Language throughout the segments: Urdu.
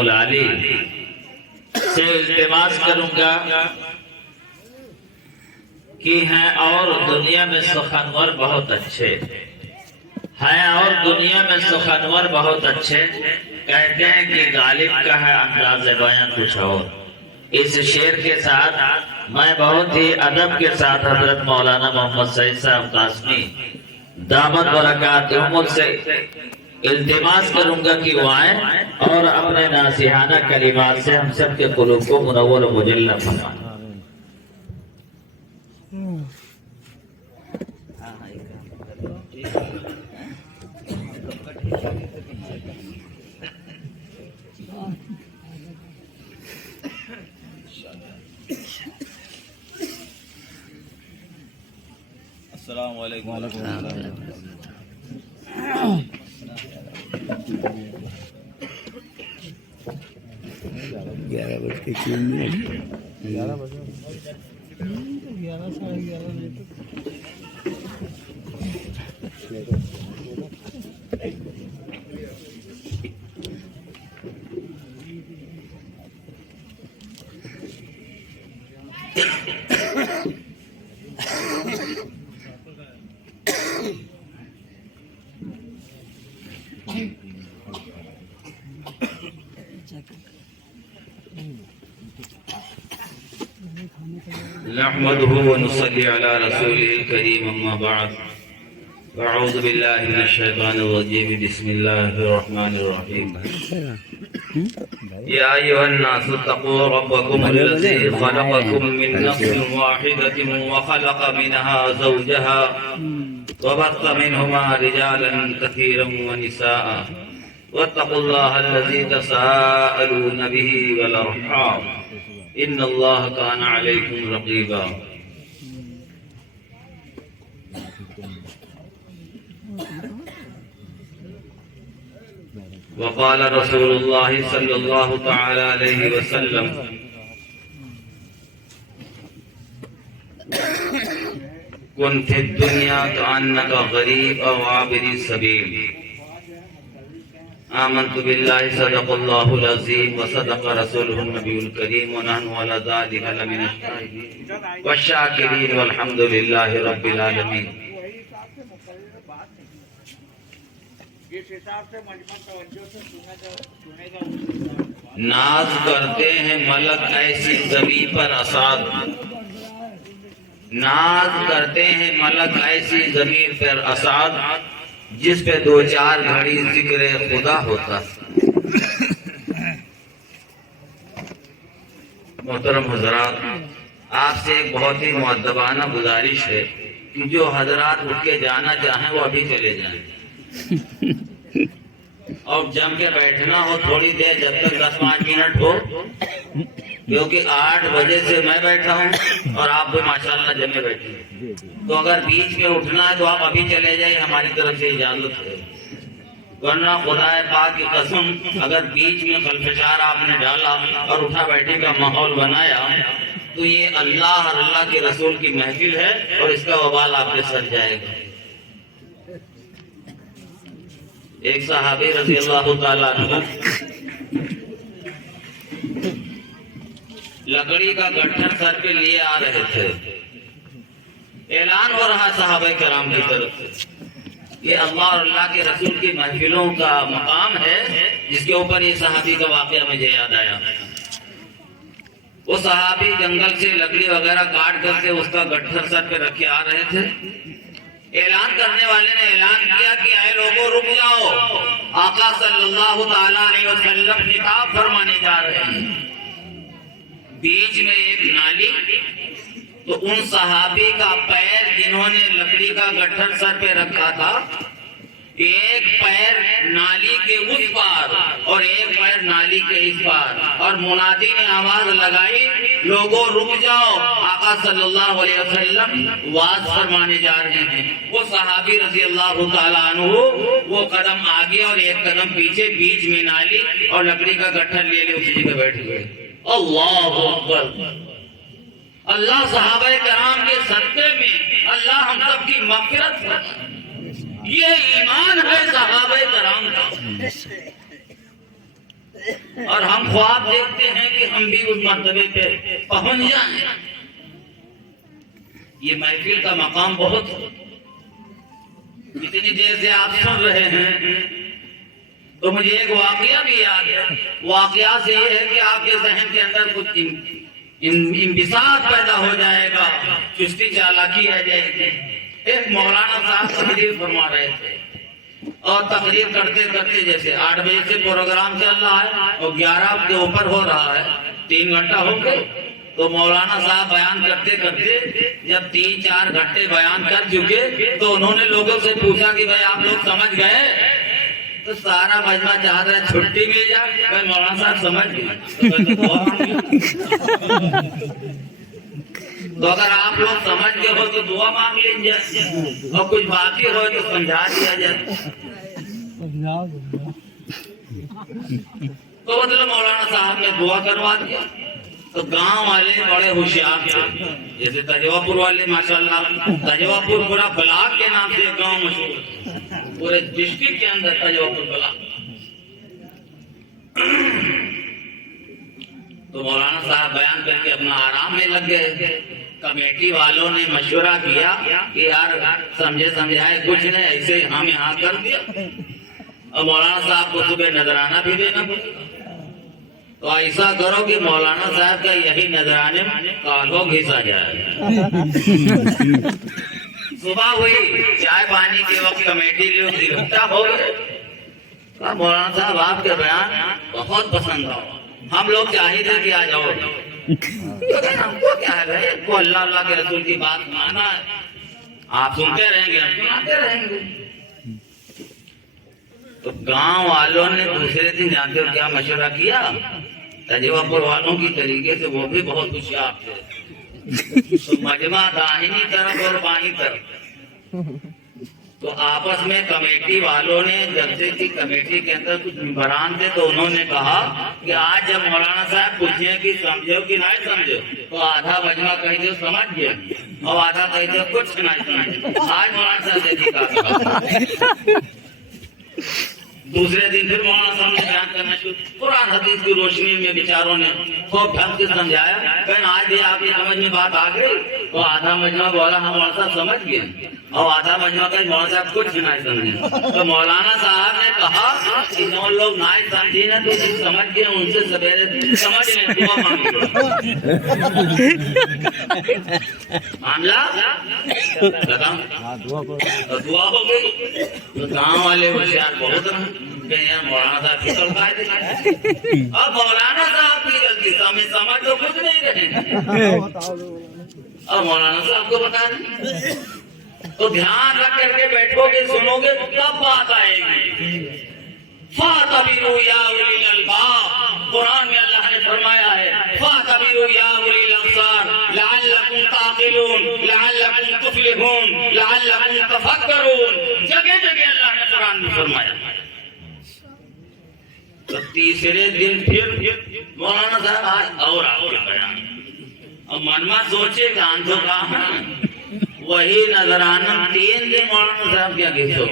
العالی سے التماس کروں گا کہ ہیں اور دنیا میں سخنور بہت اچھے ہیں، اور دنیا میں سخنور بہت اچھے، کہتے ہیں کہ غالب کا ہے انداز بیان کچھ اور۔ اس شعر کے ساتھ میں بہت ہی ادب کے ساتھ حضرت مولانا محمد سعید صاحب قاسمی دامت برکاتہم سے التماس کروں گا کہ وہ آئیں اور اپنے ناصحانہ کلمات سے ہم سب کے قلوب کو منور و مجلہ فرمائیں۔ السلام علیکم۔ نحمده ونصلي على رسوله الكريم اما بعد، اعوذ بالله من الشيطان الرجيم، بسم الله الرحمن الرحيم۔ يا ايها الناس اتقوا ربكم الذي خلقكم من نفس واحدة وخلق منها زوجها وبث منهما رجالا كثيرا ونساء واتقوا الله الذي تساءلون به والارحام ان الله كان عليكم رقيبا۔ وقال رسول الله صلى الله تعالى عليه وسلم: كن في الدنيا كأنك غريب أو عابر السبيل۔ آمنت بالله صدق الله العظيم وصدق رسوله النبي الكريم ونحن على ذلك لمن الشاهدين والشاكرين والحمد لله رب العالمين۔ ناز کرتے ہیں ملک ایسی زمین پر اساد، ناز کرتے ہیں ملک ایسی زمین پر اساد جس پہ دو چار گھڑی ذکر خدا ہوتا۔ محترم حضرات، آپ سے ایک بہت ہی مؤدبانہ گزارش ہے کہ جو حضرات اٹھ کے جانا چاہیں وہ ابھی چلے جائیں، اور جم کے بیٹھنا ہو تھوڑی دیر، جب تک 10-5 منٹ ہو، کیونکہ 8 بجے سے میں بیٹھا ہوں اور آپ بھی ماشاءاللہ جمے بیٹھے ہیں، تو اگر بیچ میں اٹھنا ہے تو آپ ابھی چلے جائیں، ہماری طرف سے اجازت ہے، ورنہ خدا پاک کی قسم اگر بیچ میں خلفشار آپ نے ڈالا اور اٹھا بیٹھے کا ماحول بنایا تو یہ اللہ اور اللہ کے رسول کی محفل ہے اور اس کا وبال آپ کے سر جائے گا۔ ایک صحابی رضی اللہ تعالیٰ عنہ لکڑی کا گٹھر سر پہ لیے آ رہے تھے، اعلان ہو رہا صحابہ کرام کی طرف سے، یہ اللہ اور اللہ کے رسول کی محفلوں کا مقام ہے، جس کے اوپر یہ صحابی کا واقعہ مجھے یاد آیا۔ وہ صحابی جنگل سے لکڑی وغیرہ کاٹ کر کے اس کا گٹھر سر پہ رکھے آ رہے تھے۔ اعلان کرنے والے نے اعلان کیا کہ اے لوگوں رک جاؤ، آقا صلی اللہ تعالیٰ علیہ وسلم خطاب فرمانے جا رہے ہیں۔ بیچ میں ایک نالی، تو ان صحابی کا پیر جنہوں نے لکڑی کا گٹھر سر پہ رکھا تھا، ایک پیر نالی کے اس پار اور ایک پیر نالی کے اس پار، اور منادی نے آواز لگائی لوگوں رک جاؤ، آقا صلی اللہ علیہ وسلم واز فرمانے جا رہے ہیں۔ وہ صحابی رضی اللہ تعالیٰ عنہ وہ قدم آگے اور ایک قدم پیچھے، بیچ میں نالی اور لکڑی کا گٹھر لے لے اسی جگہ بیٹھ گئے۔ اللہ اکبر، اللہ صحابہ کرام کے صدقے میں اللہ ہم سب کی مغفرت فرمائے۔ یہ ایمان ہے صحابہ کرام کا۔ اور ہم خواب دیکھتے ہیں کہ ہم بھی اس مرتبے پہ پہنچ جائیں. یہ محفل کا مقام بہت ہے. اتنی دیر سے آپ سن رہے ہیں تو مجھے ایک واقعہ بھی یاد ہے. واقعہ سے یہ ہے کہ آپ کے ذہن کے اندر کچھ انبساط پیدا ہو جائے گا, چستی چالاکی آ جائے گی. ایک مولانا صاحب تقریر فرما رہے تھے اور تقریر کرتے کرتے جیسے 8 بجے سے پروگرام چل رہا ہے اور 11 کے اوپر ہو رہا ہے, 3 گھنٹہ ہو گئے. تو مولانا صاحب بیان کرتے کرتے جب 3-4 گھنٹے بیان کر چکے تو انہوں نے لوگوں سے پوچھا کہ بھائی آپ لوگ سمجھ گئے؟ تو سارا مجمع چاہتا ہے چھٹی مل جائے. بھائی مولانا صاحب سمجھ گئے تو اگر آپ لوگ سمجھ گئے ہو تو دعا مانگ لیجیے اور کچھ باقی ہو تو سمجھا دیا جائے. تو مطلب مولانا صاحب نے دعا کروا دیا. تو گاؤں والے بڑے ہوشیار تھے, جیسے تجوا پور والے ماشاءاللہ. تجوا پور پورا بلاک کے نام سے گاؤں مشہور, پورے ڈسٹرکٹ کے اندر تجوا پور بلاک. تو مولانا صاحب بیان کر کے اپنا آرام میں لگ گئے. کمیٹی والوں نے مشورہ کیا کہ یار سمجھے سمجھائے کچھ نہیں, ایسے ہم یہاں کر دیا. اور مولانا صاحب کو صبح نذرانہ بھی دینا پڑے. تو ایسا کرو کہ مولانا صاحب کا یہی نذرانے کالوں گھسا جائے. صبح ہوئی, چائے پانی کے وقت کمیٹی لوگ اکٹھا ہو گئے. مولانا صاحب آپ کے بیان بہت پسند ہو, ہم لوگ چاہیے کہ آ جاؤ. ہم کو کیا ہے بھائی, کو اللہ اللہ کے رسول کی بات مانا ہے, آپ سنتے رہیں گے ہم سناتے رہیں گے. تو گاؤں والوں نے دوسرے دن جانتے ہو کیا مشورہ کیا؟ تجوا پور والوں کی طریقے سے وہ بھی بہت ہوشیار تھے. تو مجمع داہنی طرف اور بائیں طرف, تو آپس میں کمیٹی والوں نے, جب سے کہ کمیٹی کے اندر کچھ ممبران تھے, تو انہوں نے کہا کہ آج جب مولانا صاحب پوچھیں کہ سمجھو کہ نہیں سمجھو, تو آدھا مجمع کہیں جو سمجھ گیا اور آدھا کہیں جو کچھ نہیں سمجھ. آج مولانا صاحب نے کہا. دوسرے دن پھر مولانا صاحب نے بیان کرنا شروع. قرآن حدیث کی روشنی میں بیچاروں نے خوب ڈھنگ سے سمجھایا. کہ آج بھی آپ کی سمجھ میں بات آ گئی. تو آدھا مجمع بولا ہم مولانا صاحب سمجھ گئے, اور آدھا مجمع کا مولانا صاحب کچھ نہیں سمجھے. تو مولانا صاحب نے کہا کہ جو لوگ نہیں سمجھے نا تو سمجھ گئے, ان سے سویرے سمجھ لیں, دعا مانگے. معاملہ دعا ہو گئی. تو گاؤں والے ہوشیار بہت ہیں. مولانا صاحب کی غلطی ہے, اب مولانا صاحب کی غلطی سمجھ تو کچھ نہیں رہے, اب مولانا صاحب کو بتا دیں. تو دھیان رکھ کر کے بیٹھو گے, سنو گے, تب بات آئے گی. فَاعْتَبِرُوا يَا أُولِي الْأَلْبَابِ, قرآن میں اللہ نے فرمایا ہے فَاعْتَبِرُوا يَا أُولِي الْأَبْصَارِ لَعَلَّكُمْ تَعْقِلُونَ لَعَلَّكُمْ تُفْلِحُونَ لَعَلَّكُمْ تَفَكَّرُونَ. جگہ جگہ اللہ نے قرآن میں فرمایا. تو تیسرے دن پھر مولانا صاحب آج اور آپ کے بیان. اب منما سوچے کہ آنکھوں کا وہی نظرانہ 3 دن مولانا صاحب کیا گھسو,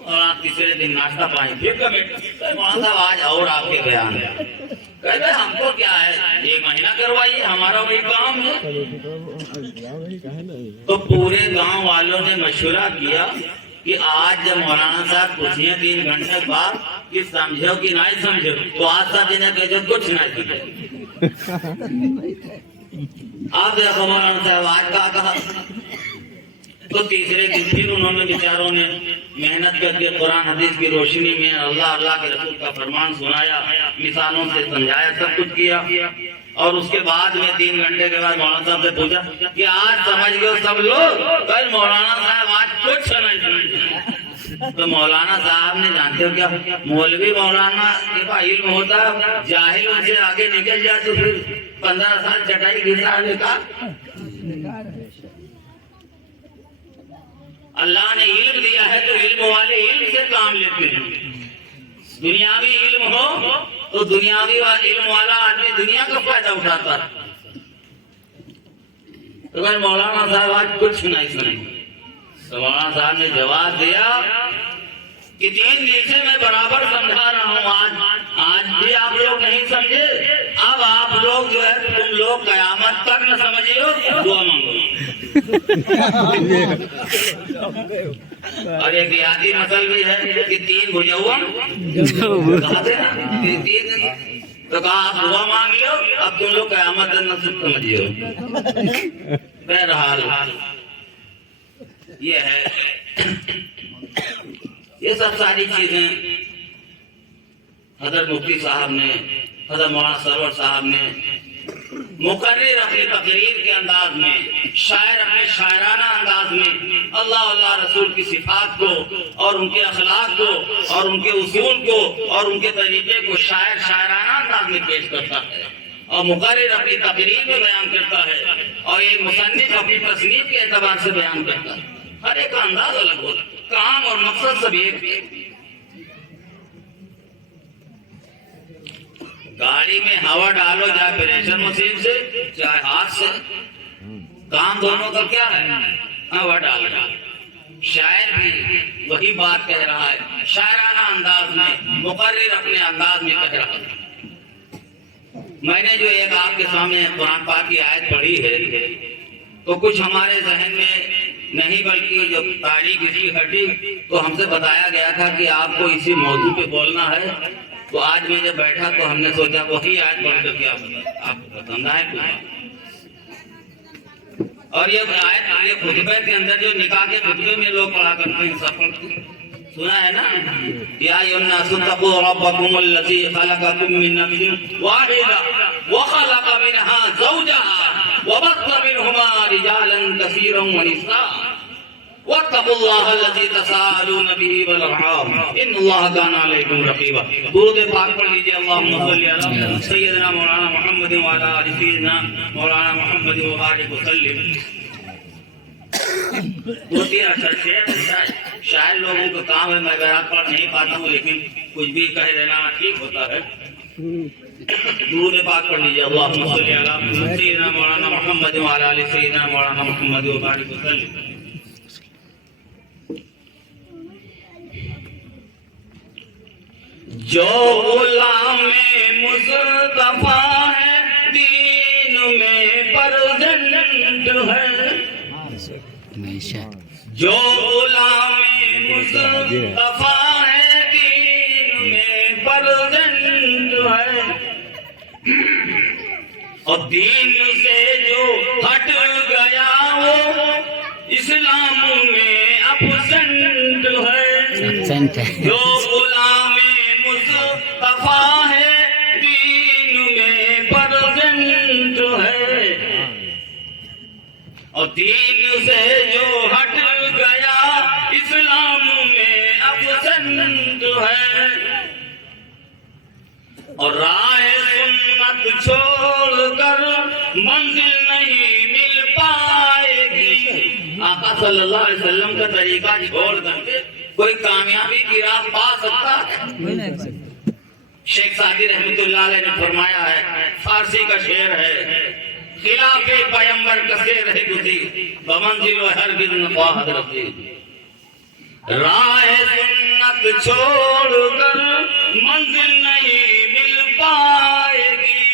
اور آپ تیسرے دن ناشتہ پانی پھر کمیٹی. مولانا صاحب آج اور آپ کے بیان ہے. کہتے ہیں ہم کو کیا ہے, 1 مہینہ کروائیے, ہمارا وہی کام ہے. تو پورے گاؤں والوں نے مشورہ کیا کہ آج جب مولانا صاحب پوچھیں 3 گھنٹے بعد کہ سمجھو کہ نہیں سمجھو, تو آج سب دن کہتے کچھ نہیں سمجھے. آپ دیکھو مولانا صاحب آج کہا کہا. تو تیسرے دن پھر انہوں نے بیچاروں نے محنت کر کے قرآن حدیث کی روشنی میں اللہ کے رسول کا فرمان سنایا, مثالوں سے سمجھایا, سب کچھ کیا. اور اس کے بعد میں 3 گھنٹے کے بعد مولانا صاحب سے پوچھا کہ آج سمجھ گئے سب لوگ؟ کل مولانا صاحب آج کچھ نہیں سمجھے. تو مولانا صاحب نے, جانتے ہو کیا مولوی مولانا کے پاس علم ہوتا ہے, جاہل ان سے آگے نکل جائے تو پھر 15 سال چٹائی گرا نکال. اللہ نے علم دیا ہے تو علم والے علم سے کام لیتے ہیں. دنیاوی علم ہو تو دنیاوی علم والا آدمی دنیا کا فائدہ اٹھاتا ہے. تو مولانا صاحب آج کچھ نہیں سنے. تو مولانا صاحب نے جواب دیا کہ 3 دن سے میں برابر سمجھا رہا ہوں، آج بھی آپ لوگ نہیں سمجھے. اب آپ لوگ جو ہے تم لوگ قیامت تک نہ سمجھیے دعا مانگو. اور ایک دیہاتی مسل بھی ہے کہ 3 بھجا ہوا تو کہا آپ دعا مانگ لو، اب تم لوگ قیامت تک نہ سمجھیے. بہرحال یہ ہے، یہ سب ساری چیزیں حضرت مفتی صاحب نے، حضرت مولانا سرور صاحب نے مقرر اپنی تقریر کے انداز میں، شاعر اپنے شاعرانہ انداز میں اللہ اللہ رسول کی صفات کو اور ان کے اخلاق کو اور ان کے اصول کو اور ان کے طریقے کو شاعرانہ انداز میں پیش کرتا ہے، اور مقرر اپنی تقریر میں بیان کرتا ہے، اور ایک مصنف اپنی تصنیف کے اعتبار سے بیان کرتا ہے. ہر ایک کا انداز الگ ہوتا ہے، کام اور مقصد سب ایک. گاڑی میں ہوا ڈالو چاہے پریشر مشین سے چاہے ہاتھ سے، کام دونوں کا کیا ہے؟ ہوا ڈالنا. شاعر بھی وہی بات کہہ رہا ہے، شاعرانہ انداز میں، مقرر اپنے انداز میں کہہ رہا ہے. میں نے جو ایک آپ کے سامنے قرآن پاک کی آیت پڑھی ہے تو کچھ ہمارے ذہن میں نہیں بلکہ جو تاریخ اسی ہٹی تو ہم سے بتایا گیا تھا کہ آپ کو اسی موضوع پہ بولنا ہے. تو آج میں جب بیٹھا تو ہم نے سوچا وہی آیت پڑھ کر کے آپ کو پسند آئے کچھ. اور یہ آیت یہ خطبے کے اندر جو نکاح کے خطبے میں لوگ پڑھا کرتے ہیں، سب پڑھتے ہیں، سنا ہے نا؟ یا ایھا الناس اتقوا ربکم الذی خلقکم من نفس واحدہ وخلق منها زوجها وبث منهما رجالا كثيرا ونساء واتقوا الله الذي تساءلون به والارحام ان الله كان عليكم رقيبا. درود پاک پڑھ لیجیے. اللهم صل علی سیدنا مولانا محمد وعلی آل سیدنا مولانا محمد وبارک وسلم. دو تین اچھا شاعر لوگوں کا کام ہے، میں بیان پڑھ نہیں پاتا ہوں لیکن کچھ بھی کہہ دینا ٹھیک ہوتا ہے. درود پاک پڑھ لیجیے. اللهم صل علی سیدنا مولانا محمد وعلی آل سیدنا مولانا محمد وبارک وسلم. جو غلام مصطفیٰ ہے دین میں پرزنٹ ہے، جو غلام مصطفیٰ ہے دین میں پرزنٹ ہے، اور دین سے جو ہٹ گیا وہ اسلام میں ابسنٹ ہے. جو غلام مصطفیٰ ہے دین میں پرزنٹ ہے، اور دین سے جو ہٹ گیا اسلام میں ابسنٹ ہے، اور راہ سنت چھوڑ کر منزل نہیں مل پائے گی. آقا صلی اللہ علیہ وسلم کا طریقہ چھوڑ کر کے کوئی کامیابی کی راہ پا سکتا ہے؟ شیخ سعدی رحمۃ اللہ علیہ نے فرمایا ہے، فارسی کا شعر ہے، خلاف پیمبر کسے رہ گزی بمنزل و ہرگز نخواہد رفتی. راہ سنت چھوڑ کر منزل نہیں مل پائے گی،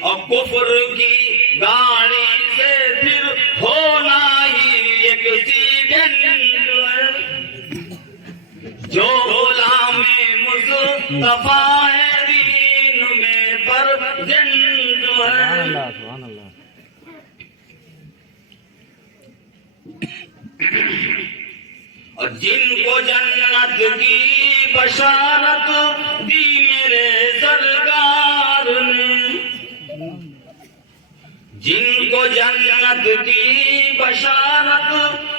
اور کفر کی گاڑی سے پھر ہونا ہی ایک ایکسیڈنٹ ہے. جو غلام مصطفیٰ ہے دین میں پرزنٹ ہے. اور جن کو جنت کی بشارت دی میرے سرکار نے، جن کو جنت کی بشارت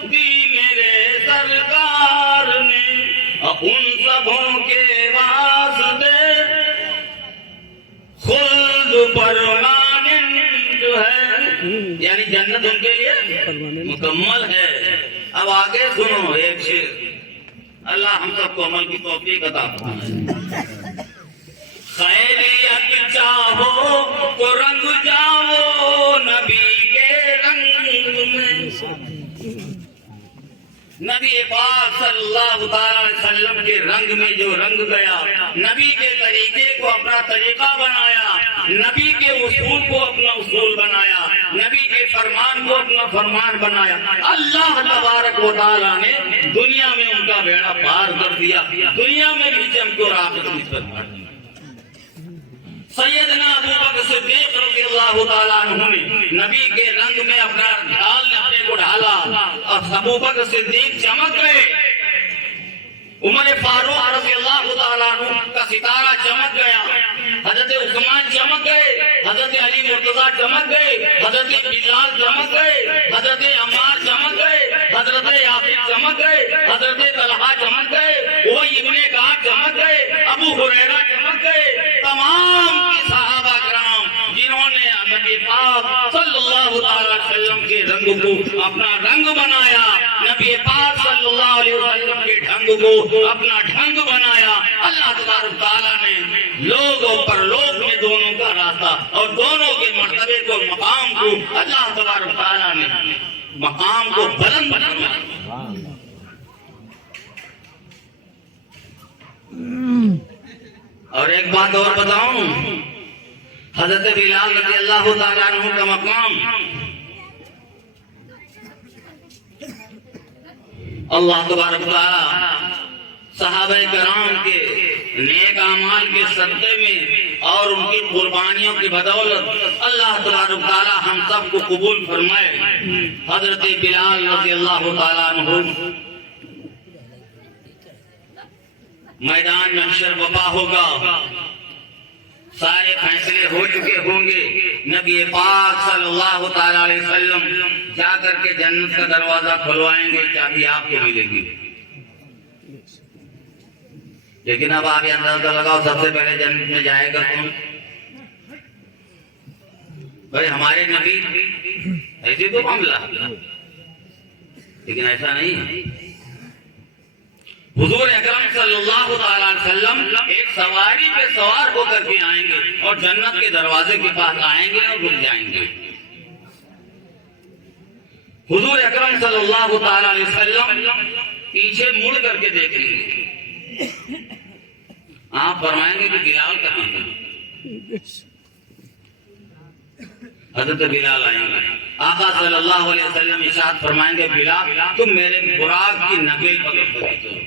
دی میرے سرکار نے، ان سبوں کے واسطے خلد پرماننٹ ہے، یعنی جنت ان کے لیے مکمل ہے. اب آگے سنو ایک شعر، اللہ ہم سب کو عمل کی توفیق عطا فرمائے. خیریت چاہو تو رنگ جاؤ نبی کے رنگ میں، نبی پاک صلی اللہ تعالی علیہ وسلم کے رنگ میں جو رنگ گیا، نبی کے طریقے کو اپنا طریقہ بنایا، نبی کے اصول کو اپنا اصول بنایا، نبی کے فرمان کو اپنا فرمان بنایا، اللہ تبارک و تعالیٰ نے دنیا میں ان کا بیڑا پار کر دیا، دنیا میں بھی جم کو راحت نسبت کر دی۔ سیدنا ابو بکر صدیق رضی اللہ تعالیٰ عنہ نے نبی کے رنگ میں اپنے کو ڈھالا اور ابو بکر صدیق چمک گئے، عمر فاروق رضی اللہ تعالیٰ عنہ کا ستارہ چمک گیا، حضرت عثمان چمک گئے، حضرت علی مرتضیٰ چمک گئے، حضرت بلال چمک گئے، حضرت عمار چمک گئے، حضرت یاسر چمک گئے، حضرت طلحہ چمک گئے، ابی ابن کعب چمک گئے، ابو ہریرہ چمک گئے۔ تمام کے صحابہ کرام جنہوں نے نبی پاک صلی اللہ علیہ وسلم کے رنگ کو اپنا رنگ بنایا، نبی پاک صلی اللہ علیہ وسلم کے ڈھنگ کو اپنا ڈھنگ بنایا، اللہ تبارک تعالیٰ نے لوگوں پر لوگ میں دونوں کا راستہ اور دونوں کے مرتبے کو مقام کو اللہ تبارک تعالیٰ نے مقام کو بلند بنایا۔ اور ایک بات اور بتاؤں، حضرت بلال رضی اللہ تعالیٰ عنہ کا مقام اللہ تبارک تعالیٰ صحابہ کرام کے نیک اعمال کے صدقے میں اور ان کی قربانیوں کی بدولت اللہ تبارک تعالیٰ ہم سب کو قبول فرمائے۔ حضرت بلال رضی اللہ تعالیٰ عنہ میدان محشر وبا ہوگا، سارے فیصلے ہو چکے ہوں گے، نبی پاک صلی اللہ تعالیٰ علیہ وسلم جا کر کے جنت کا دروازہ کھلوائیں گے، چابی آپ کو ملے گی۔ لیکن اب آپ یہ اندازہ لگاؤ سب سے پہلے جنت میں جائے گا کون؟ بھائی ہمارے نبی ایسے تو معاملہ، لیکن ایسا نہیں۔ حضور اکرم صلی اللہ تعالی علیہ وسلم ایک سواری پہ سوار ہو کر کے آئیں گے اور جنت کے دروازے کے پاس آئیں گے اور رک جائیں گے۔ حضور اکرم صلی اللہ تعالی علیہ وسلم پیچھے مڑ کر کے دیکھیں گے، آپ فرمائیں گے کہ بلال کہاں ہے؟ حضرت بلال آئیں گے، آقا صلی اللہ علیہ وسلم ارشاد فرمائیں گے بلال تم میرے براق کی نکیل پکڑ کر چلو۔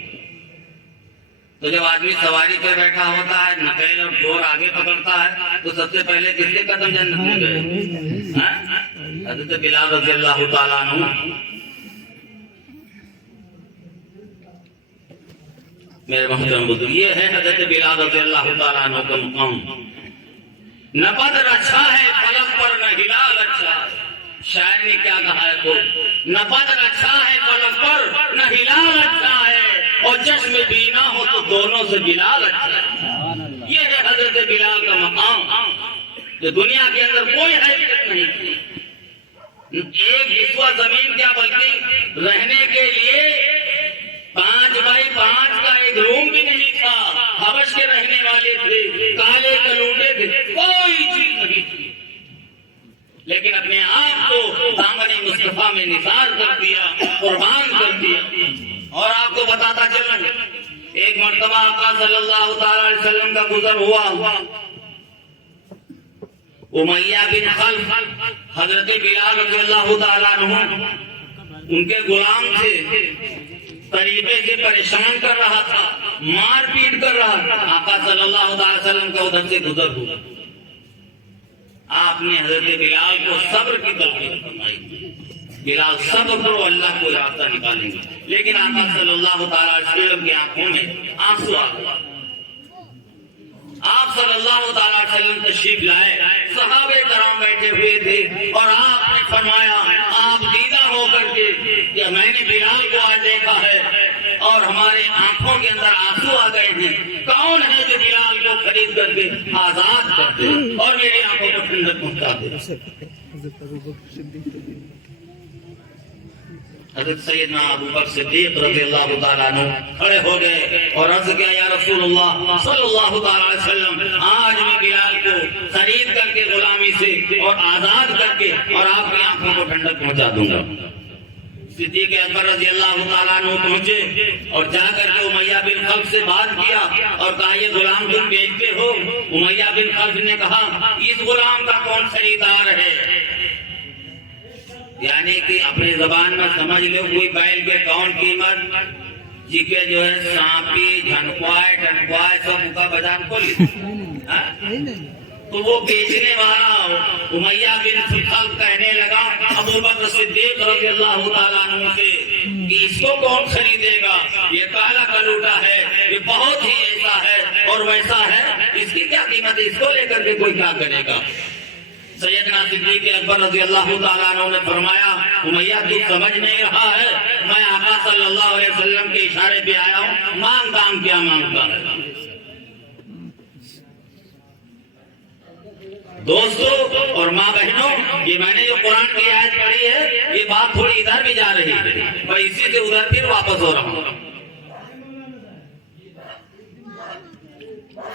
تو جب آدمی سواری پہ بیٹھا ہوتا ہے، نکیل اور ڈور آگے پکڑتا ہے، تو سب سے پہلے کس کے قدم جنت میں گئے؟ حضرت بلال رضی اللہ تعالیٰ عنہ۔ میرے محترم بزرگ، یہ ہے حضرت بلال رضی اللہ تعالیٰ عنہ کا مقام۔ نہ بدر اچھا ہے فلک پر نہ ہلال اچھا ہے، شاعر نے کیا کہا ہے تو، نہ بدر اچھا ہے فلک پر نہ ہلال اچھا ہے، اور چشم بینا ہو تو دونوں سے بلال اچھا ہے۔ یہ ہے حضرت بلال کا مقام، جو دنیا کے اندر کوئی حیثیت نہیں تھی۔ ایک حصہ زمین کیا بلکہ رہنے کے لیے 5x5 کا ایک روم بھی نہیں تھا، حبش کے رہنے والے تھے، کالے کلوٹے تھے، کوئی چیز نہیں تھی، لیکن اپنے آپ کو دامن مصطفیٰ میں نثار کر دیا، قربان کر دیا۔ اور آپ کو بتاتا چلا، ایک مرتبہ آقا صلی اللہ تعالی علیہ وسلم کا گزر ہوا، امیہ بن خلف حضرت بلال رضی اللہ تعالیٰ عنہ ان کے غلام تھے، طریقے سے پریشان کر رہا تھا، مار پیٹ کر رہا تھا۔ آقا صلی اللہ علیہ وسلم کا ادھر سے گزر ہوا، آپ نے حضرت بلال کو صبر کی تلقین فرمائی، بلال صبر کرو اللہ کو راستہ نکالیں گے۔ لیکن آقا صلی اللہ تعالی علیہ وسلم کی آنکھوں میں آنسو آ گیا۔ آپ صلی اللہ تعالی علیہ وسلم تشریف لائے، صحابہ کرام بیٹھے ہوئے تھے، اور آپ نے فرمایا، آپ دیدہ ہو کر کے کہ میں نے بلال کو آج دیکھا ہے اور ہمارے آنکھوں کے اندر آنسو آ گئے ہیں، کون ہے جو بلال کو خرید کر کے آزاد کر دے اور میری آنکھوں کو ٹھنڈک پہنچا دے؟ حضرت سیدنا ابو بکر صدیق رضی اللہ تعالیٰ عنہ کھڑے ہو گئے اور عرض کیا، یا رسول اللہ صلی اللہ تعالیٰ علیہ وسلم، آج میں بلال کو خرید کر کے غلامی سے اور آزاد کر کے اور آپ کی آنکھوں کو ٹھنڈک پہنچا دوں گا۔ صدیق اکبر رضی اللہ تعالیٰ عنہ پہنچے اور جا کر کے امیہ بن خلف سے بات کیا اور کہا یہ غلام تم بیچتے ہو؟ امیہ بن خلف نے کہا اس غلام کا کون خریدار ہے؟ یعنی کہ اپنے زبان میں سمجھ لو کوئی بیل کے کون قیمت جی کے جو ہے سانپی جھنکوائے ٹنکوائے سب کا بازار کھول تو وہ بیچنے والا امیہ بن خلف کہنے لگا ابو بکر صدیق رضی اللہ تعالیٰ عنہ سے کہ اس کو کون خریدے گا؟ یہ کالا کلوٹا ہے، یہ بہت ہی ایسا ہے اور ویسا ہے، اس کی کیا قیمت ہے؟ اس کو لے کر کے کوئی کیا کرے گا؟ سیدنا صدیق اکبر رضی اللہ تعالیٰ عنہ نے فرمایا امیہ تو سمجھ نہیں رہا ہے، میں آقا صلی اللہ علیہ وسلم کے اشارے پہ آیا ہوں، مانگ دام کیا مانگتا ہے؟ دوستو اور ماں بہنوں، یہ میں نے جو قرآن کی آیت پڑھی ہے یہ بات تھوڑی ادھر بھی جا رہی ہے، میں اسی سے ادھر پھر واپس ہو رہا ہوں۔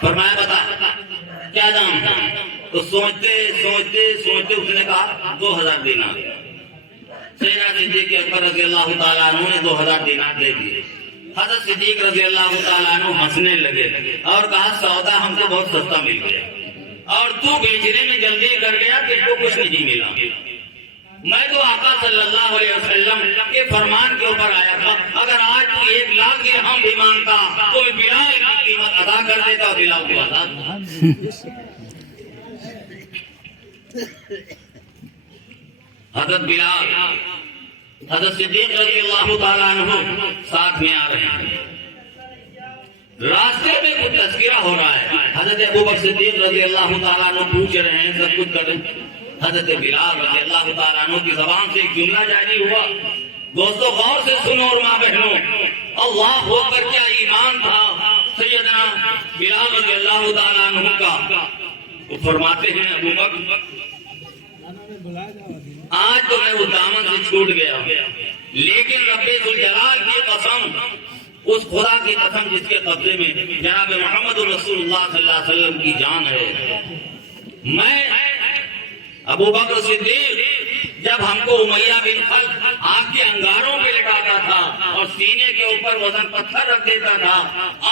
فرمایا بتا کیا دام تھا؟ تو سوچتے اس نے کہا 2000 دینار۔ سیدنا صدیق اکبر رضی اللہ تعالیٰ عنہ نے 2000 دینار دے دیے۔ حضرت صدیق رضی اللہ تعالیٰ عنہ ہنسنے لگے اور کہا سودا ہم کو بہت سستا مل گیا اور تو بیچنے میں جلدی کر گیا، تجھ کو کچھ نہیں ملا۔ میں تو آقا صلی اللہ علیہ وسلم کے فرمان کے اوپر آیا تھا، اگر آج تو 1 لاکھ درہم بھی مانگتا تو میں بلال کی قیمت ادا کر دیتا اور بلال کو آزاد۔ حضرت بلال حضرت صدیق رضی اللہ تعالیٰ عنہ ساتھ میں آ رہے ہیں، راستے میں کچھ تذکرہ ہو رہا ہے، حضرت ابو بکر صدیق رضی اللہ تعالیٰ عنہ پوچھ رہے ہیں، سب کچھ کر رہے ہیں، حضرت بلال رضی اللہ تعالیٰ عنہ کی زبان سے ایک جملہ جاری ہوا۔ دوستو غور سے سنو اور ماں بہنوں، اللہ اکبر کیا ایمان تھا سیدنا بلال رضی اللہ تعالیٰ عنہ کا۔ وہ فرماتے ہیں ابو بکر آج تو میں وہ دامن سے چھوٹ گیا، لیکن رب ذوالجلال کی قسم، اس خدا کی قسم جس کے قبضے میں جناب محمد رسول اللہ صلی اللہ علیہ وسلم کی جان ہے، میں ابو بکر صدیق جب ہم کو امیہ بن خلف آگ کے انگاروں پہ لٹاتا تھا اور سینے کے اوپر وزن پتھر رکھ دیتا تھا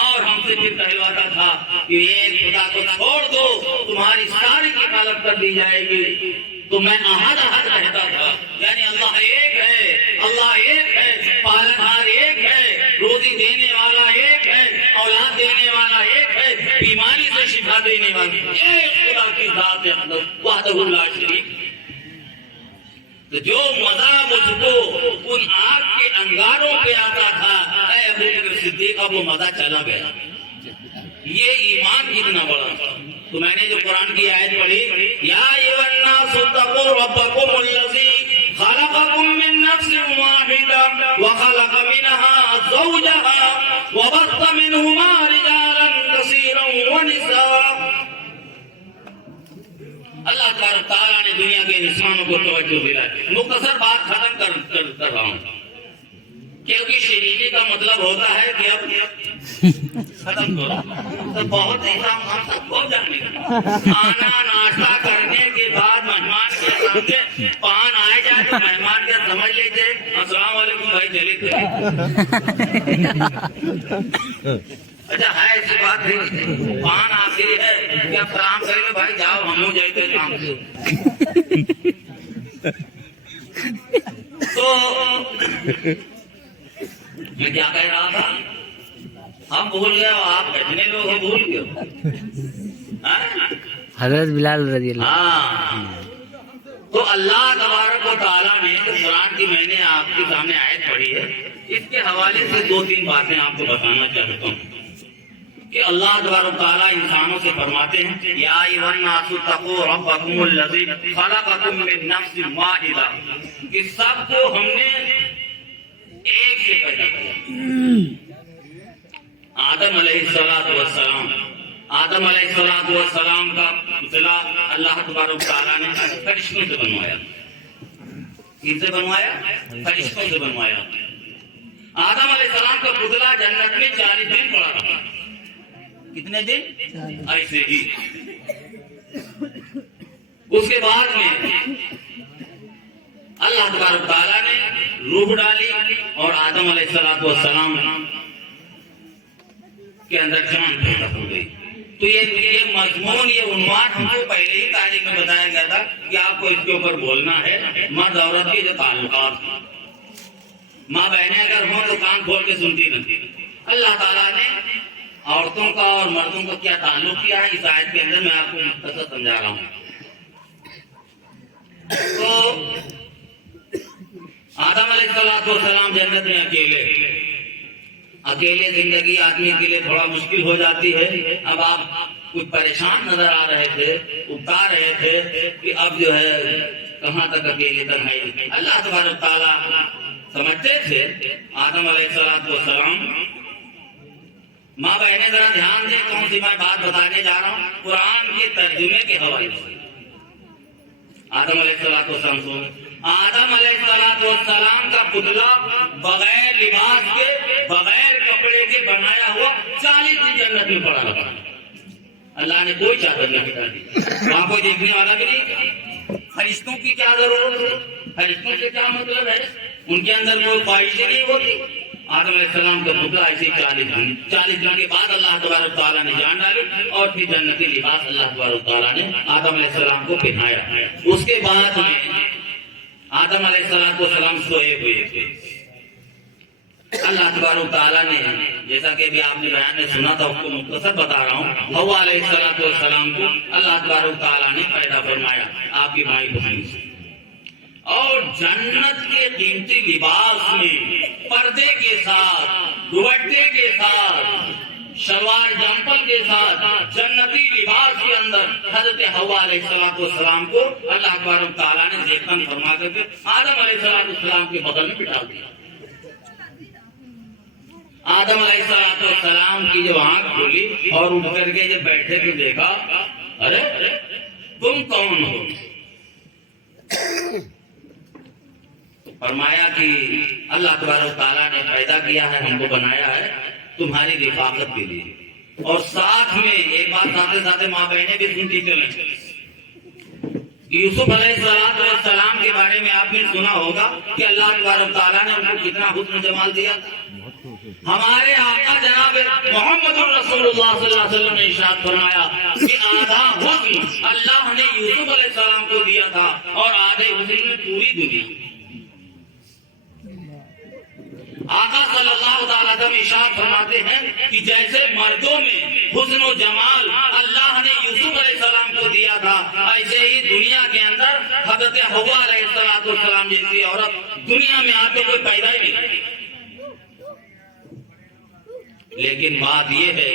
اور ہم سے پھر کہلواتا تھا کہ ایک خدا کو چھوڑ دو تمہاری ساری کی طلب کر دی جائے گی، تو میں احد کہتا تھا، یعنی اللہ ایک ہے، پالنہار ایک ہے، روزی دینے والا ایک ہے، اولاد دینے والا ایک ہے، بیماری سے شفا دینے والا ایک خدا کی ذات ہے وحدہ لا شریک۔ تو جو مزہ مجھ کو ان آگ کے انگاروں پہ آتا تھا، اے ابو بکر صدیق اب وہ مزہ چلا گیا۔ یہ ایمان کتنا بڑا تھا۔ تو میں نے جو قرآن کی آیت پڑھی، یا ایھا الناس اتقوا ربکم الذی خلقکم من نفس واحدہ وخلق منها زوجہا وبث منہما رجالا کثیرا ونساء۔ اللہ تعالیٰ نے دنیا کے انسانوں کو توجہ دلائی۔ مختصر بات ختم کر رہا ہوں، کیونکہ شریفی کا مطلب ہوتا ہے کہ اب ختم کرو تو بہت انسان ہم سب کو جانے گا۔ کھانا ناشتہ کرنے کے بعد مہمان کے سامنے پان آئے جائے تو مہمان کے سمجھ لیتے السلام علیکم بھائی چلے تھے۔ اچھا ہے ایسی بات نہیں، پان آخری ہے کیا فراہم کرے بھائی جاؤ ہم جاتے کام سے۔ تو میں کیا کہہ رہا تھا، ہم بھول گئے اور آپ کتنے لوگ ہو بھول گئے؟ حضرت بلال رضی اللہ۔ ہاں تو اللہ تبارک و تعالیٰ نے قرآن کی میں نے آپ کے سامنے آیت پڑھی ہے، اس کے حوالے سے 2-3 باتیں آپ کو بتانا چاہتا ہوں کہ اللہ تبارک و تعالیٰ انسانوں سے فرماتے ہیں یا ایھا الناس اتقوا ربکم الذی خلقکم من نفس واحدہ، کہ سب کو ہم نے ایک سے پیدا کیا۔ آدم علیہ السلام آدم علیہ السلام کا پتلا اللہ تبارک تعالیٰ نے فرشتوں سے بنوایا۔ کن سے بنوایا؟ فرشتوں سے بنوایا۔ آدم علیہ السلام کا پتلا جنت میں 40 دن پڑا رہا۔ کتنے دن؟ ایسے ہی۔ اس کے بعد میں اللہ تبارک تعالیٰ نے روح ڈالی اور آدم علیہ السلام کے اندر جان پیدا ہو گئی. تو یہ مضمون، یہ عنوان ہم کو پہلے ہی تاریخ میں بتایا گیا تھا کہ آپ کو اس کے اوپر بولنا ہے. مرد عورت کے جو تعلقات ہیں، ماں بہنیں اگر ہوں تو کان کھول کے سنتی نہیں. اللہ تعالیٰ نے عورتوں کا اور مردوں کا کیا تعلق کیا ہے اس آیت کے اندر میں آپ کو مختصر سمجھا رہا ہوں. تو آدم علیہ السلام جنت میں اکیلے زندگی آدمی کے لیے تھوڑا مشکل ہو جاتی ہے. اب آپ کچھ پریشان نظر آ رہے تھے، اکتا رہے تھے کہ اب جو ہے کہاں تک اکیلے تنہائی. اللہ تبارک تعالیٰ سمجھتے تھے آدم علیہ السلام. ماں بہنیں ذرا دھیان دیں کون سی میں بات بتانے جا رہا ہوں قرآن کے ترجمے کے حوالے سے. آدم علیہ السلام سن، آدم علیہ السلام کا پتلا بغیر لباس کے، بغیر کپڑے کے بنایا ہوا 40 دن جنت میں پڑا رہا. اللہ نے کوئی چادر نہیں ہٹا دی، وہاں کوئی دیکھنے والا بھی نہیں. فرشتوں کی کیا ضرورت ہے؟ فرشتوں سے کیا مطلب ہے؟ ان کے اندر کوئی خواہشیں نہیں ہوتی. آدم علیہ السلام کا پتلا ایسے 40 دن کے بعد اللہ تبارک تعالیٰ نے جان ڈالی اور پھر جنتی لباس اللہ تبارک تعالیٰ نے آدم علیہ السلام کو پہنایا. اس کے بعد میں آدم علیہ السلام سوئے ہوئے تھے. اللہ تبارک تعالیٰ نے، جیسا کہ ابھی آپ نے بیان میں سنا تھا، اس کو مختصر بتا رہا ہوں، حوا علیہ السلام کو اللہ تبارک تعالیٰ نے پیدا فرمایا آپ کی مائی بہن سے، اور جنت کے قیمتی لباس میں پردے کے ساتھ، دوپٹے کے ساتھ، شلوار جمپل کے ساتھ، جنتی لباس کے اندر حضرت حوا علیہ السلام کو اللہ تبارک تعالیٰ نے دیکھن فرما کر کے آدم علیہ السلام کے بغل میں بٹھا دیا. آدم علیہ السلام کی جو آنکھ کھلی اور اٹھ کر کے جب بیٹھے تو دیکھا، ارے تم کون ہو؟ فرمایا کہ اللہ تبارک تعالیٰ نے پیدا کیا ہے، ہم کو بنایا ہے تمہاری رفاقت کے لیے. اور ساتھ میں ایک بات ساتھ ماں بہنیں بھی سنتی چلیں. یوسف علیہ السلام کے بارے میں آپ نے سنا ہوگا کہ اللہ تبارک تعالیٰ نے ان کو کتنا حسن جمال دیا. ہمارے آقا جناب محمد رسول اللہ صلی اللہ علیہ وسلم نے ارشاد فرمایا کہ آدھا حسن اللہ نے یوسف علیہ السلام کو دیا تھا اور آدھے حسن میں پوری دنیا. آقا صلی اللہ تعالیٰ عنہ ارشاد فرماتے ہیں کہ جیسے مردوں میں حسن و جمال اللہ نے یوسف علیہ السلام کو دیا تھا، ایسے ہی دنیا کے اندر حضرت حوا علیہ السلام جیسی عورت دنیا میں آ کے کوئی پیدا ہی نہیں. لیکن بات یہ ہے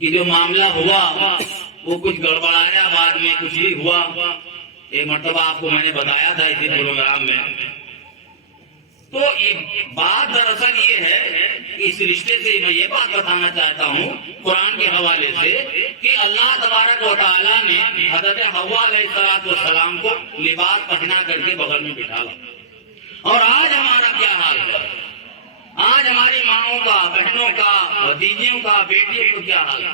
کہ جو معاملہ ہوا وہ کچھ گڑبڑایا، بعد میں کچھ بھی ہوا. ایک مرتبہ آپ کو میں نے بتایا تھا اسی پروگرام میں. تو ایک بات دراصل یہ ہے کہ اس رشتے سے میں یہ بات بتانا چاہتا ہوں قرآن کے حوالے سے کہ اللہ تبارک و تعالیٰ نے حضرت حوا علیہ السلام کو لباس پہنا کر کے بغل میں بٹھا لا. اور آج ہمارا کیا حال ہے؟ آج ہماری ماؤں کا، بہنوں کا، بھتیجیوں کا، بیٹیوں کا کیا حال ہے؟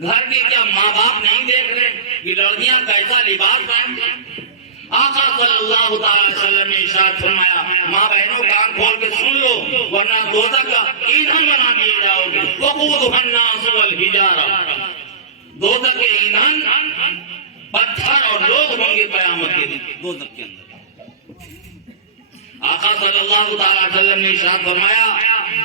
گھر کے کیا ماں باپ نہیں دیکھ رہے کہ لڑکیاں کیسا لباس پہنتے ہیں؟ آقا صلی اللہ تعالی وسلم نے ارشاد فرمایا، ماں بہنوں کان کھول کے سن لو ورنہ دوزخ کا ایندھن بنا دیے جاؤ گے. وقودها الناس والحجارہ، دوزخ کے ایندھن پتھر اور لوگ ہوں گے قیامت کے دن دوزخ کے اندر. آقا صلی اللہ تعالی وسلم نے ارشاد فرمایا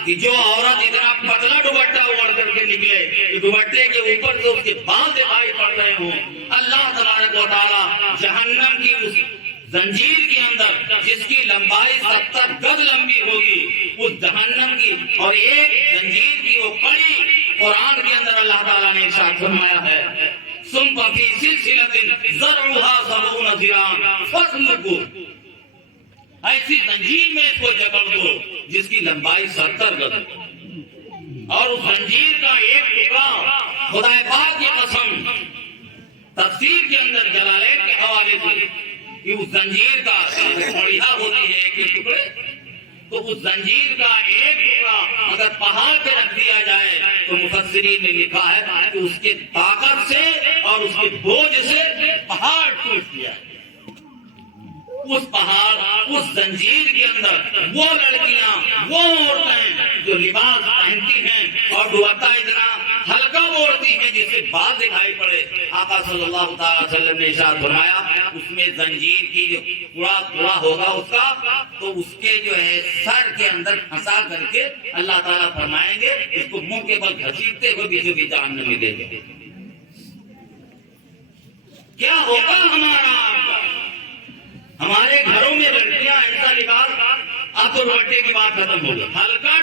کہ جو عورت اتنا پتلا دوپٹہ اوڑھ کر کے نکلے کہ دوپٹے کے اوپر سے اس کے بال دکھائی پڑ رہے ہوں، اللہ تبارک و تعالی جہنم کی اس زنجیر کے اندر جس کی لمبائی 70 گز لمبی ہوگی، اس جہنم کی اور ایک زنجیر کی وہ کڑی قرآن کے اندر اللہ تعالیٰ نے ارشاد فرمایا ہے، ثم فی سلسلۃ ذرعها 70 ذراعا فاسلکوہ، ایسی زنجیر میں اس کو جکڑ دو جس کی لمبائی 70 گز، اور اس زنجیر کا ایک ٹکڑا خدا پاک کی قسم تفسیر کے اندر جلالین کے حوالے سے کہ اس زنجیر کا پڑیا ہوتی ہے ایک ٹکڑے، تو اس زنجیر کا ایک ٹکڑا اگر پہاڑ پہ رکھ دیا جائے تو مفسرین نے لکھا ہے کہ اس کے طاقت سے اور اس کے بوجھ سے پہاڑ ٹوٹ گیا ہے. اس پہاڑ اس زنجیر کے اندر وہ لڑکیاں وہ عورتیں جو لباس پہنتی ہیں اور دوپٹہ اتنا ہلکا اوڑھتی ہیں جس سے بال دکھائی پڑے، آقا صلی اللہ تعالی وسلم نے ارشاد فرمایا اس میں زنجیر کی جو پورا ہوگا اس کا، تو اس کے جو ہے سر کے اندر پھنسا کر کے اللہ تعالیٰ فرمائیں گے اس کو منہ کے بل گھسیٹتے ہوئے بیچوں بیچ جہنم میں دے دیں۔ کیا ہوگا ہمارے گھروں میں لڑکیاں ایسا لباس، آپ تو دوپٹے کی بات ختم ہو گئی، ہلکا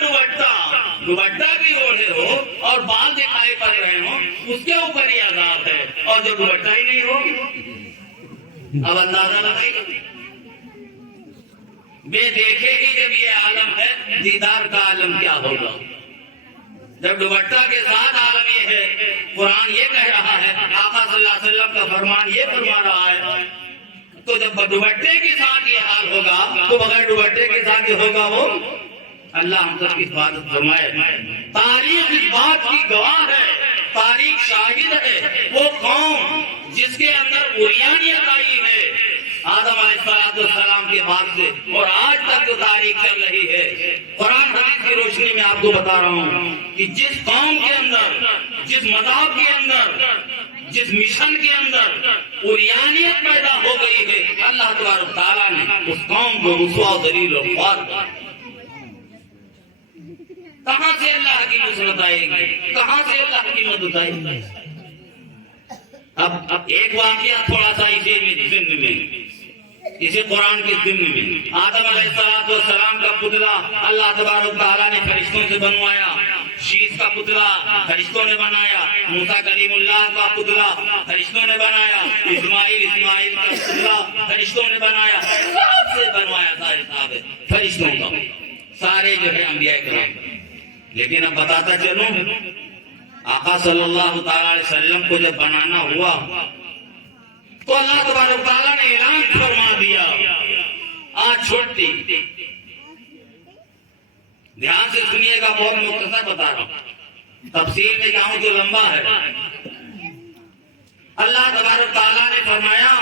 دوپٹہ بھی اوڑھے ہو اور بال دکھائی پڑ رہے ہوں اس کے اوپر ہی عذاب ہے، اور جو دوپٹہ ہی نہیں ہو اب اندازہ لگائیے، بے دیکھے ہی جب یہ عالم ہے دیدار کا عالم کیا ہوگا۔ جب دوپٹہ کے ساتھ عالم یہ ہے، قرآن یہ کہہ رہا ہے، آقا صلی اللہ علیہ وسلم کا فرمان یہ فرما رہا ہے، تو جب دوپٹے کے ساتھ یہ حال ہوگا تو بغیر دوپٹے کے ساتھ یہ ہوگا وہ اللہ ہم سب کی حفاظت فرمائے۔ تاریخ اس بات کی گواہ ہے، تاریخ شاہد ہے، وہ قوم جس کے اندر عریانیت آئی ہے آدم علیہ السلام کے بعد سے اور آج تک جو تاریخ چل رہی ہے، قرآن حدیث کی روشنی میں آپ کو بتا رہا ہوں کہ جس قوم کے اندر، جس مذہب کے اندر، جس مشن کے اندر عریانیت پیدا ہو گئی ہے، اللہ تبارک تعالیٰ نے اس قوم کو رسوا و ذلیل اور خوار کیا۔ کہاں سے اللہ کی نصرت آئے گی، کہاں سے اللہ کی مدد آئے گی؟ اب ایک واقعہ تھوڑا سا اسے قرآن کے ضمن میں، آدم علیہ السلام کا پتلا اللہ تبارک تعالیٰ نے فرشتوں سے بنوایا، شیش کا پتلا فرشتوں نے بنایا، موسیٰ کلیم اللہ کا پتلا فرشتوں نے بنایا، اسماعیل کا پتلا فرشتوں نے بنایا، سب سے بنوایا سارے صحابہ فرشتوں کا، سارے جو ہے انبیاء کرام۔ لیکن اب بتاتا چلوں، آقا صلی اللہ تعالی علیہ وسلم کو جب بنانا ہوا تو اللہ تبارک تعالیٰ نے اعلان فرما دیا، آج چھوٹی، دھیان سے سنیے گا، بہت مختصر بتا رہا ہوں، تفصیل میں جاؤں تو لمبا ہے۔ اللہ تبارک تعالیٰ نے فرمایا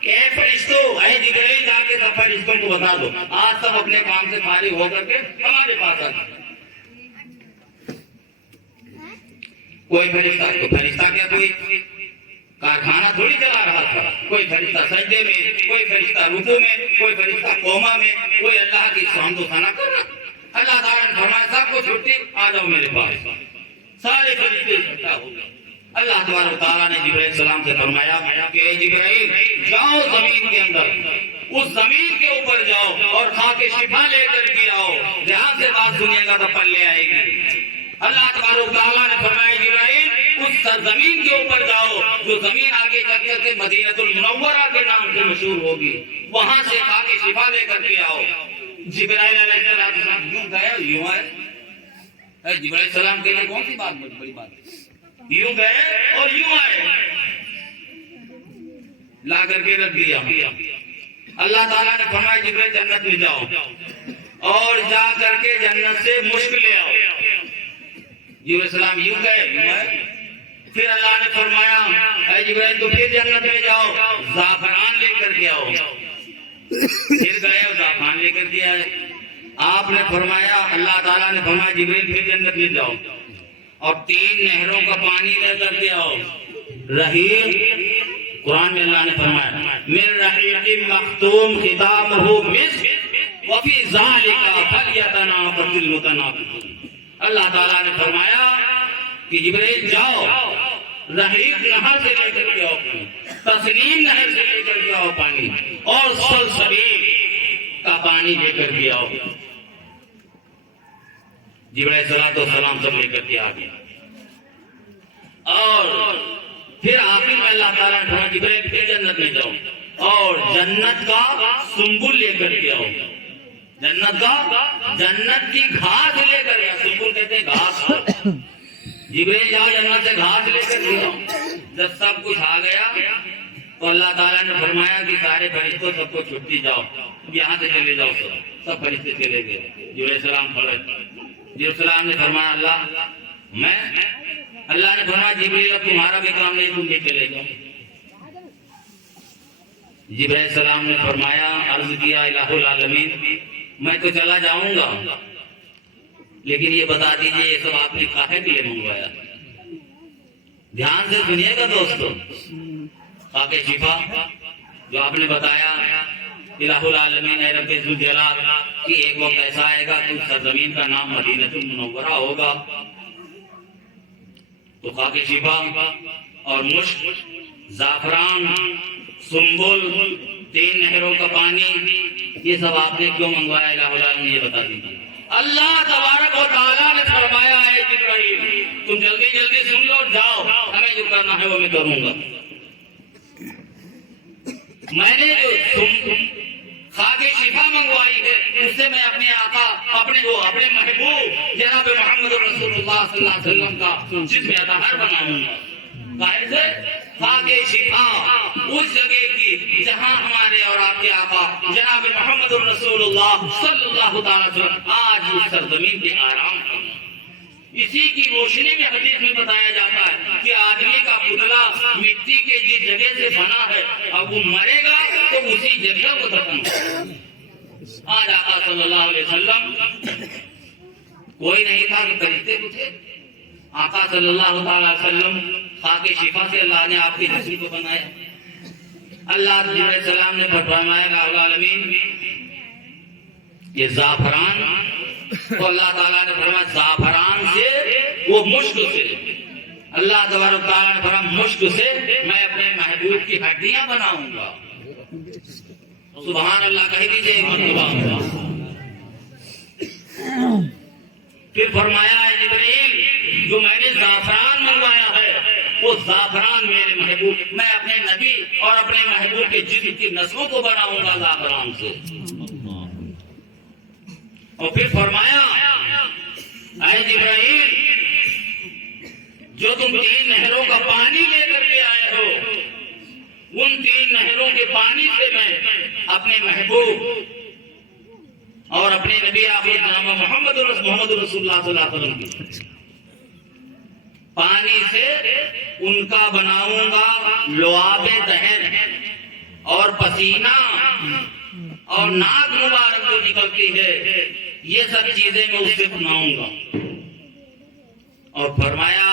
کہ اے فرشتوں، اے جبرائیل، جا کے سب فرشتوں کو بتا دو آج سب اپنے کام سے فارغ ہو کر کے ہمارے پاس آ جائیں۔ کوئی فرشتہ کیا کوئی کارخانہ تھوڑی چلا رہا تھا، کوئی فرشتہ سجدے میں، کوئی فرشتہ رکوع میں، کوئی فرشتہ قوما میں، کوئی اللہ کی حمد و ثنا کر رہا۔ اللہ تعالیٰ نے فرمایا سب کو چھٹی، آ جاؤ میرے پاس۔ سارے فرشتے اکٹھا ہو گئے۔ اللہ تبارک تعالیٰ نے جبرائیل السلام سے فرمایا کہ اے جبرائیل، جاؤ زمین کے اندر، اس زمین کے اوپر جاؤ اور خاک شفا لے کر کے آؤ۔ دھیان سے بات سنیے گا تو پلے آئے گی۔ اللہ تبارک تعالیٰ نے فرمایا جبرائیل، اس زمین کے اوپر جاؤ جو زمین آگے چل کر کے مدینہ المنورہ کے نام سے مشہور ہوگی، وہاں سے خاک شفا لے کر کے آؤ۔ جبرائیل علیہ السلام یوں گئے یوں آئے۔ جبرائیل السلام کے لیے کون سی بات بڑی بات ہے؟ یوں گئے اور یوں آئے، لا کر کے رکھ دیا۔ اللہ تعالیٰ نے فرمایا جبرائیل جنت میں جاؤ اور جا کر کے جنت سے مشک لے آؤ۔ جبرائیل السلام یوں گئے یوں آئے۔ پھر اللہ نے فرمایا اے جبرائیل تو پھر جنت میں جاؤ، زعفران لے کر کے آؤ۔ پھر گئے اور زعفران لے کر کے آئے۔ آپ نے فرمایا، اللہ تعالیٰ نے فرمایا جبرائیل پھر جنت میں جاؤ اور 3 نہروں کا پانی لے کر کے آؤ۔ رحیق، قرآن میں اللہ نے فرمایا من رحیق مختوم ختامہ مسک وفی ذالک فلیتنافس المتنافسون۔ اللہ تعالیٰ نے فرمایا کہ جبرائیل جاؤ، رحیق نہر سے لے کر کے آؤ پانی، تسنیم نہر سے لے کر کے آؤ پانی، اور سلسبیل کا پانی لے کر کے آؤ۔ جبرائیل السلام سب لے کر کے آ گیا۔ اور پھر آخر میں اللہ تعالیٰ نے فرمایا جبرائیل پھر جنت میں جاؤ اور جنت کا سنبل لے کر کے آؤ۔ جنت کی گھاس لے کر کے، سنبل کہتے ہیں گھاس۔ جبرائیل جاؤ جنت سے گھاس لے کر کے آؤ۔ جب سب کچھ آ گیا تو اللہ تعالیٰ نے فرمایا کہ سارے فرشتوں سب کو چھٹی، جاؤ یہاں سے چلے جاؤ۔ سب فرشتے چلے گئے۔ جبرائیل السلام کھڑے، جبرائیل السلام نے فرمایا اللہ نے فرمایا جبرائیل اب تمہارا بھی کام نہیں، تم بھی چلے جاؤ۔ جبرائیل السلام نے فرمایا، عرض کیا الہ العالمین میں تو چلا جاؤں گا، لیکن یہ بتا دیجئے یہ سب آپ نے کاہے کے لیے منگوایا؟ دھیان سے سنیے گا دوستو، خاک شفا جو آپ نے بتایا الہ العالمین اے رب ذوالجلال کہ ایک وقت ایسا آئے گا کہ اس سرزمین کا نام مدینہ المنورہ ہوگا، تو خاک شفا اور مشک، زعفران، سنبل، 3 نہروں کا پانی، یہ سب آپ نے کیوں منگوایا الہ العالمین یہ بتا دیجیے۔ اللہ تبارک و تعالیٰ نے فرمایا ہے جبرائیل تم جلدی جلدی سن لو، جاؤ ہمیں جو کرنا ہے وہ میں کروں گا۔ میں نے جو خاک شفا منگوائی ہے اس سے میں اپنے آقا اپنے محبوب جناب محمد رسول اللہ صلی اللہ علیہ وسلم کا جسم اطہر بناؤں گا۔ ظاہر ہے خاک شفا اس جگہ کی جہاں ہمارے اور آپ کے آقا جناب محمد رسول اللہ صلی اللہ تعالی وسلم آج اس سرزمین پہ آرام کرنا۔ اسی کی روشنی میں حدیث میں بتایا جاتا ہے کہ آدمی کا پتلا مٹی کے جس جگہ سے بنا ہے اب وہ مرے گا تو اسی جگہ کو دفن ہوگا۔ آج آقا صلی اللہ علیہ وسلم کوئی نہیں تھا کہ فرشتے تھے، آقا صلی اللہ تعالی وسلم خاک شفا سے اللہ نے آپ کے جسم کو بنایا۔ اللہ جبرائیل السلام نے فرمایا کہ العالمین یہ زعفران، تو اللہ تعالیٰ نے فرمایا زعفران سے وہ مشک سے، اللہ تبارک تعالیٰ نے فرمایا مشک سے میں اپنے محبوب کی ہڈیاں بناؤں گا۔ سبحان اللہ کہہ دیجیے ایک مرتبہ۔ پھر فرمایا ہے جبرائیل جو میں نے زعفران منگوایا ہے وہ زعفران میرے محبوب، میں اپنے نبی اور اپنے محبوب کے جسم کی نسلوں کو بناؤں گا زعفران سے۔ اور پھر فرمایا اے جبرائیل جو تم 3 نہروں کا پانی لے کر کے آئے ہو ان 3 نہروں کے پانی سے میں اپنے محبوب اور اپنے نبی آخر جناب محمد رسول اللہ صلی اللہ علیہ وسلم کی پانی سے ان کا بناؤں گا لعاب دہن اور پسینہ اور ناک مبارک جو نکلتی ہے یہ سب چیزیں میں اس سے بناؤں گا۔ اور فرمایا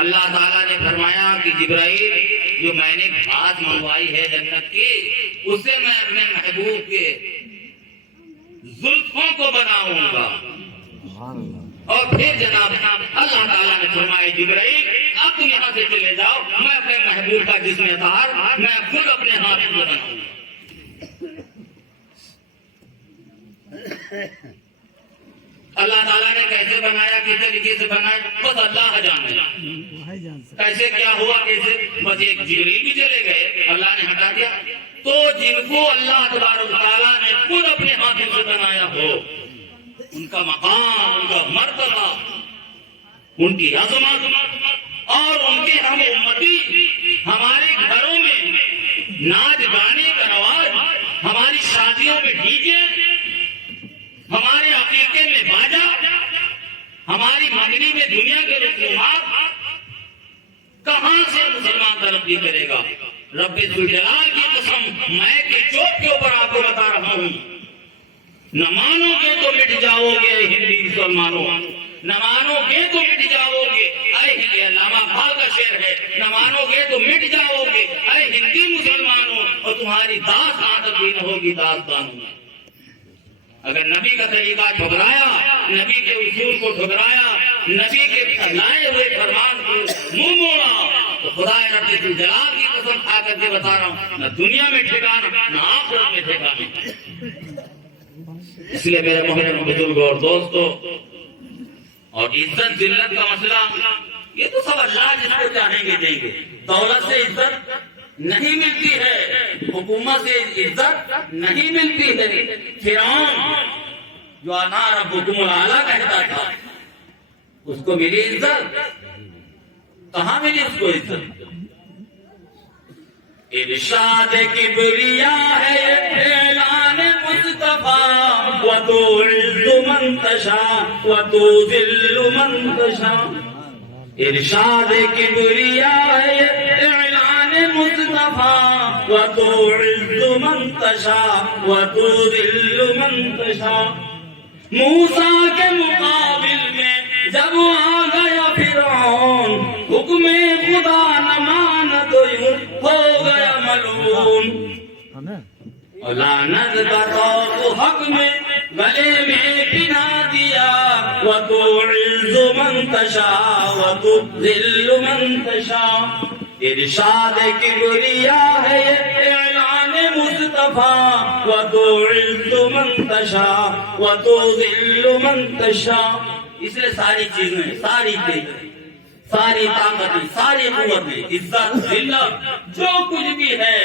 اللہ تعالیٰ نے فرمایا کہ جبرائیل جو میں نے گھاس منگوائی ہے جنت کی اس سے میں اپنے محبوب کے زلفوں کو بناؤں گا۔ اور پھر جناب اللہ تعالیٰ نے فرمایا جبرائیل اب تم یہاں سے چلے جاؤ، میں اپنے محبوب کا جسم اطہر میں خود اپنے ہاتھ سے بناؤں گا۔ اللہ تعالیٰ نے کیسے بنایا، کس طریقے سے بنایا بس اللہ جانے، کیسے کیا ہوا کیسے، بس ایک جبرائیل بھی چلے گئے اللہ نے ہٹا دیا۔ تو جن کو اللہ تبارک تعالیٰ نے خود اپنے ہاتھوں سے بنایا ہو ان کا مقام، ان کا مرتبہ، ان کی عظمت اور ان کے ہم امتی ہمارے گھروں میں ناچ گانے کا رواج، ہماری شادیوں میں ڈی جے، ہمارے عقیقے میں باجا، ہماری منگنی میں دنیا کے رسومات، کہاں سے مسلمان ترقی کرے گا؟ رب ذوالجلال کی قسم میں کے چوک کے اوپر آپ کو بتا رہا ہوں، نہ مانو گے تو مٹ جاؤ گے ہندی مسلمانوں، نہ مانو گے تو مٹ جاؤ گے اے ہندی، علامہ اقبال کا شعر ہے، نہ مانو گے تو مٹ جاؤ گے اے ہندی مسلمانوں، اور تمہاری داستان تبدیل ہوگی داستانوں میں۔ اگر نبی کا طریقہ ٹھکرایا، نبی کے اصول کو ٹھکرایا، نبی کے لائے ہوئے فرمان کو منہ موڑا تو خدا رب ذوالجلال کی قسم کھا کر کے بتا رہا ہوں نہ دنیا میں ٹھکانا نہ آخرت میں ٹھکانا۔ اس لیے میرے محترم بزرگوں اور دوستوں، اور عزت ذلت کا مسئلہ یہ تو سب اللہ جس کو چاہیں گے دیں گے۔ دولت سے عزت نہیں ملتی ہے، حکومت سے عزت نہیں ملتی ہے۔ فرعون جو انا ربکم الاعلی کہتا تھا اس کو ملی عزت، کہاں ملی اس کو عزت؟ ارشاد کبریا ہے اعلان مصطفیٰ، وتعز من تشاء وتذل من تشاء۔ ارشاد کبریا ہے اعلان مصطفیٰ، وتعز من تشاء وتذل من تشاء. موسیٰ کے مقابل میں جب آ گیا فرعون، حکم خدا نہ مانا تو یوں ہو گیا ملعون. اور لعنت کا خوف حق میں گلے میں پہنا دیا. وتعز من تشاء وتذل من تشاء. ارشاد کبریاء ہے یہ اعلان مصطفیٰ. وتعز من تشاء وتذل من تشاء. اس لیے ساری چیزیں، ساری چیزیں، ساری طاقتیں، ساری قوتیں، عزت، ذلت، جو کچھ بھی ہے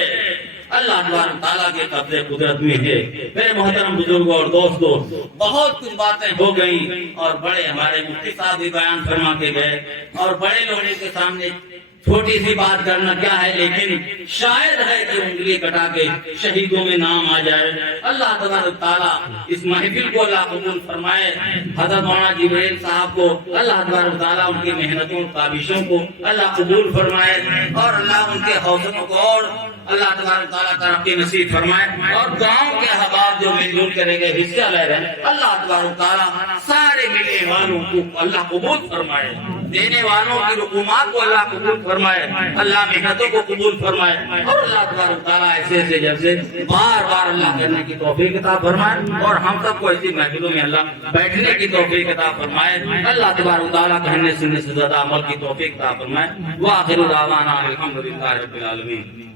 اللہ تبارک تعالیٰ کے قبضے قدرت میں ہے. میرے محترم بزرگوں اور دوستوں، بہت کچھ باتیں ہو گئیں اور بڑے ہمارے مفتی صاحب بھی بیان فرما کے گئے، اور بڑے لوگوں کے سامنے چھوٹی سی بات کرنا کیا ہے، لیکن شاید ہے کہ انگلی کٹا کے شہیدوں میں نام آ جائے. اللہ تبارک تعالیٰ اس محفل کو اللہ قبول فرمائے. حضرت مولانا جبریل صاحب کو اللہ تبارک تعالیٰ ان کی محنتوں اور کاوشوں کو اللہ قبول فرمائے، اور اللہ ان کے حوصلوں کو اور اللہ تبارک تعالیٰ ترقی نصیب فرمائے. اور گاؤں کے احباب جو مل جل کر کے حصہ لے رہے ہیں، اللہ تبارک تعالیٰ سارے ملنے والوں کو اللہ قبول فرمائے، دینے والوں کی رقومات کو اللہ قبول فرمائے، اللہ محنتوں کو قبول فرمائے، اور اللہ تبارک تعالیٰ ایسے ایسے جلسے بار بار اللہ کرنے کی توفیق عطا فرمائے، اور ہم سب کو ایسی محفلوں میں اللہ بیٹھنے کی توفیق عطا فرمائے. اللہ تبارک تعالیٰ کہنے سننے سے زیادہ عمل کی توفیق عطا فرمائے. وآخر دعوانا الحمدللہ رب العالمین.